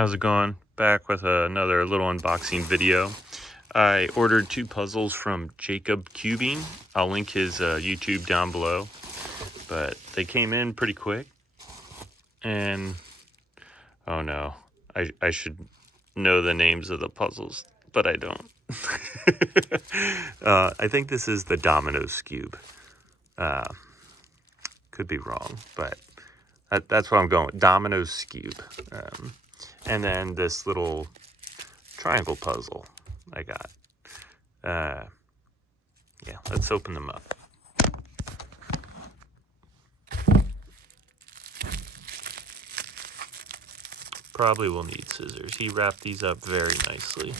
How's it going? Back with another little unboxing video. I ordered 2 puzzles from Jacob Cubing. I'll link his YouTube down below. But they came in pretty quick. And, oh no, I should know the names of the puzzles, but I don't. I think this is the Domino's Cube. Could be wrong, but that's what I'm going with. Domino's Cube. And then this little triangle puzzle I got. Yeah, let's open them up. Probably will need scissors. He wrapped these up very nicely.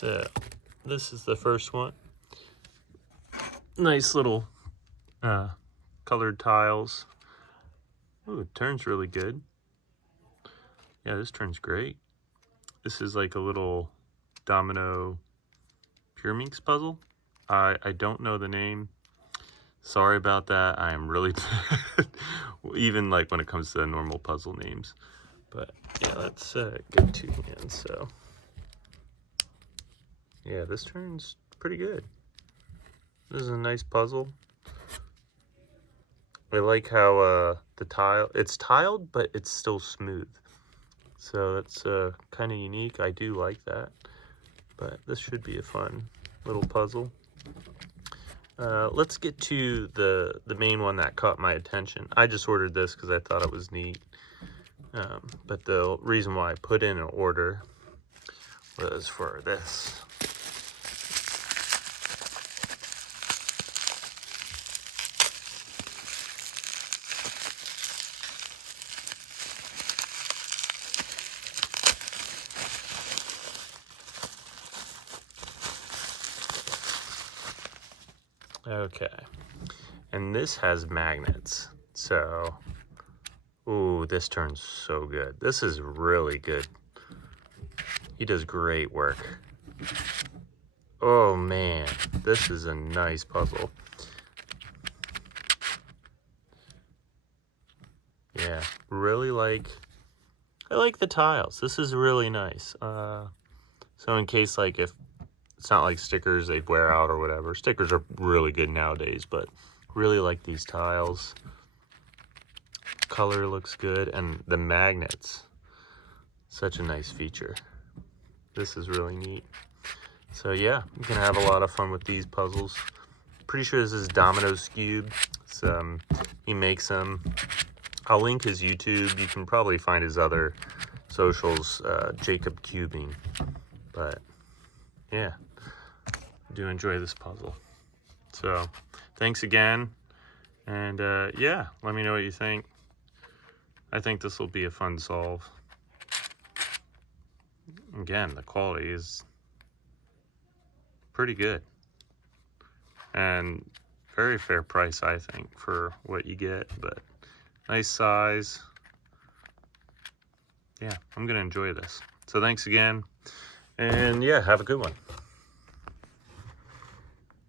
So, this is the first one. Nice little colored tiles. Ooh, it turns really good. Yeah, this turns great. This is like a little domino pure minx puzzle. I don't know the name. Sorry about that. I am really bad. Even like when it comes to the normal puzzle names. But yeah, let's get 2 hands. So yeah, this turns pretty good. This is a nice puzzle. I like how the tile, it's tiled, but it's still smooth. So that's kind of unique. I do like that. But this should be a fun little puzzle. Let's get to the main one that caught my attention. I just ordered this because I thought it was neat. But the reason why I put in an order was for this. Okay, and this has magnets, so, ooh, this turns so good. This is really good. He does great work. Oh man, this is a nice puzzle. Yeah, really I like the tiles. This is really nice. So in case like if it's not like stickers, they'd wear out or whatever. Stickers are really good nowadays, but really like these tiles. Color looks good, and the magnets, such a nice feature. This is really neat. So yeah, you can have a lot of fun with these puzzles. Pretty sure this is Domino's Cube. He makes them. I'll link his YouTube. You can probably find his other socials, Jacob Cubing. But yeah, I do enjoy this puzzle. So thanks again. And yeah, let me know what you think. I think this will be a fun solve. Again, the quality is pretty good. And very fair price, I think, for what you get. But nice size. Yeah, I'm going to enjoy this. So thanks again. And yeah, have a good one.